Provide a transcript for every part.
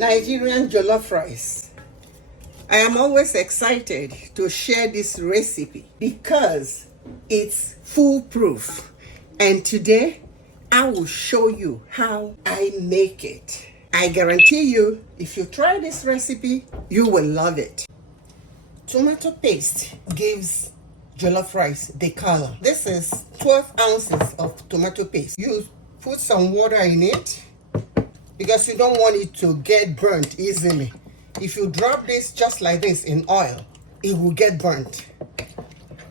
Nigerian Jollof Rice. I am always excited to share this recipe because it's foolproof. And today, I will show you how I make it. I guarantee you, if you try this recipe, you will love it. Tomato paste gives jollof rice the color. This is 12 ounces of tomato paste. You put some water in it because you don't want it to get burnt easily. If you drop this just like this in oil, it will get burnt.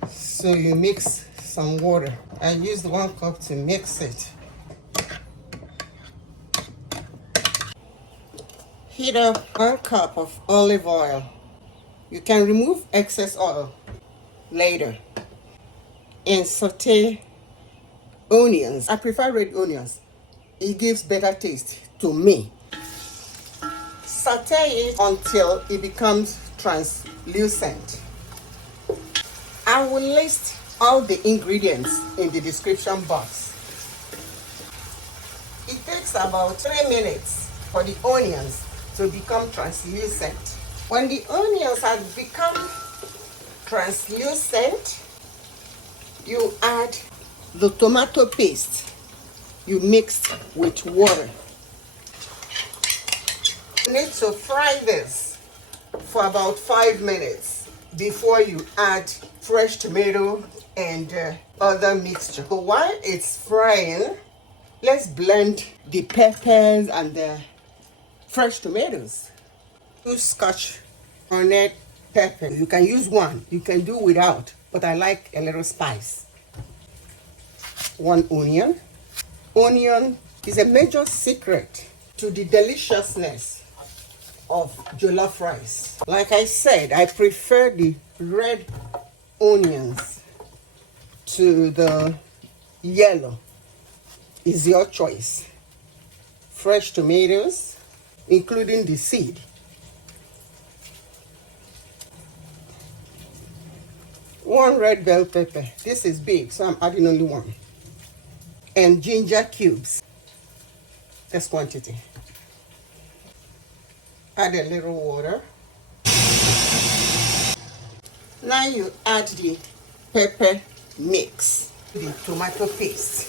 So you mix some water. I used 1 cup to mix it. Heat up 1 cup of olive oil. You can remove excess oil later. And saute onions. I prefer red onions. It gives better taste to me. Saute it until it becomes translucent. I will list all the ingredients in the description box. It takes about 3 minutes for the onions to become translucent. When the onions have become translucent, you add the tomato paste you mixed with water. You need to fry this for about 5 minutes before you add fresh tomato and other mixture. So while it's frying, let's blend the peppers and the fresh tomatoes. Use Scotch bonnet pepper. You can use one, you can do without, but I like a little spice. 1 onion. Onion is a major secret to the deliciousness of jollof rice. Like I said, I prefer the red onions to the yellow. It's your choice. Fresh tomatoes, including the seed. 1 red bell pepper. This is big, so I'm adding only 1. And ginger cubes. That's quantity. Add a little water. Now you add the pepper mix, the tomato paste.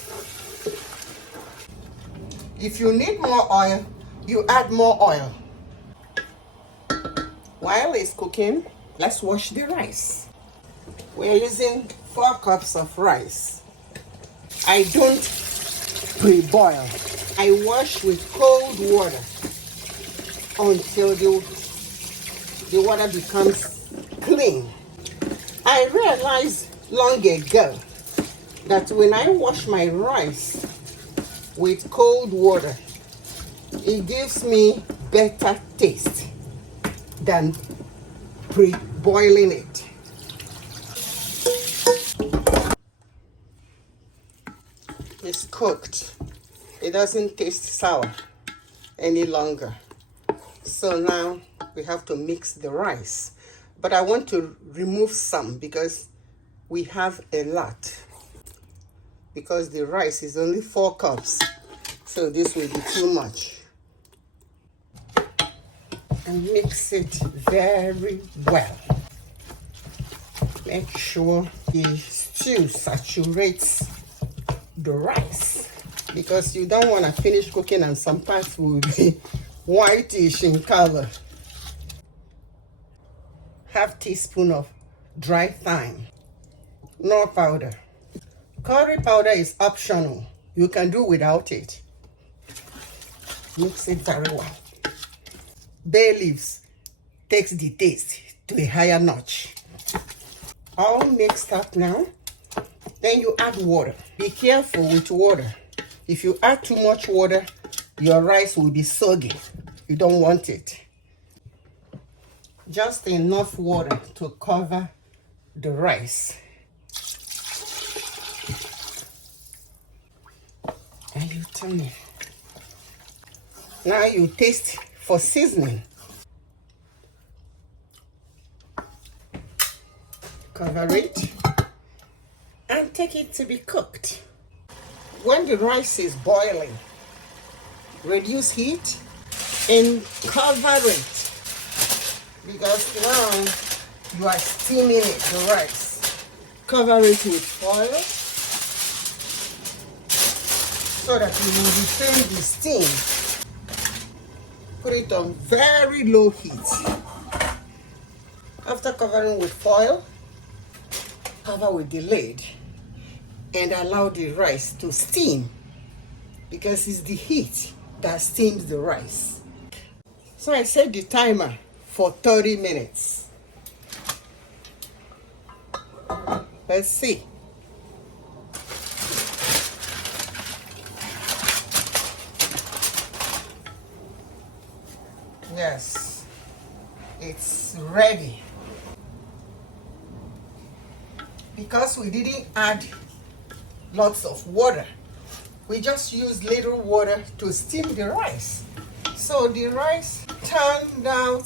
If you need more oil, you add more oil. While it's cooking, let's wash the rice. We're using 4 cups of rice. I don't pre-boil. I wash with cold water until the water becomes clean. I realized long ago that when I wash my rice with cold water, it gives me better taste than pre-boiling it. It's cooked. It doesn't taste sour any longer. So now we have to mix the rice. But I want to remove some because we have a lot. Because the rice is only 4 cups. So this will be too much. And mix it very well. Make sure the stew saturates the rice, because you don't want to finish cooking and some parts will be whitish in color. Half teaspoon of dry thyme, no powder. Curry powder is optional. You can do without it. Mix it very well. Bay leaves takes the taste to a higher notch. All mixed up now. Then you add water. Be careful with water. If you add too much water, your rice will be soggy. You don't want it. Just enough water to cover the rice. And you turn it. Now you taste for seasoning. Cover it and take it to be cooked. When the rice is boiling, reduce heat and cover it, because now you are steaming it, the rice. Cover it with foil so that you will retain the steam. Put it on very low heat. After covering with foil, cover with the lid and allow the rice to steam, because it's the heat that steams the rice. So I set the timer for 30 minutes. Let's see. Yes, it's ready. Because we didn't add lots of water, we just used little water to steam the rice. So the rice turned out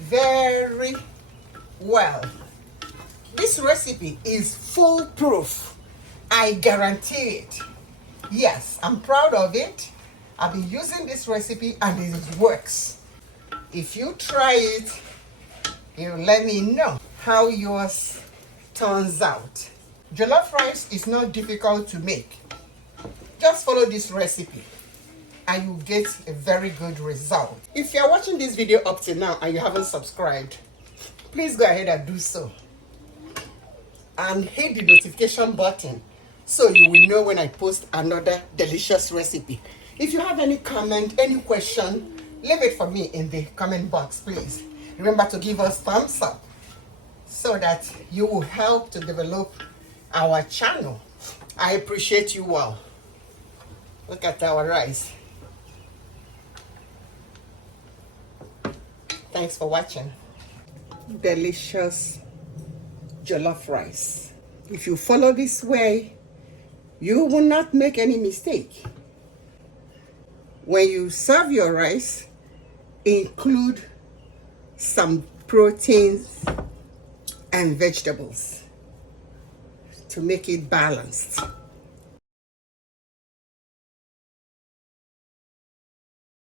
very well. This recipe is foolproof. I guarantee it. Yes, I'm proud of it. I've been using this recipe and it works. If you try it, you let me know how yours turns out. Jollof rice is not difficult to make. Just follow this recipe and you get a very good result. If you're watching this video up to now and you haven't subscribed, please go ahead and do so. And hit the notification button so you will know when I post another delicious recipe. If you have any comment, any question, leave it for me in the comment box, please. Remember to give us thumbs up so that you will help to develop our channel. I appreciate you all. Look at our rice. Thanks for watching. Delicious jollof rice. If you follow this way, you will not make any mistake. When you serve your rice, include some proteins and vegetables to make it balanced.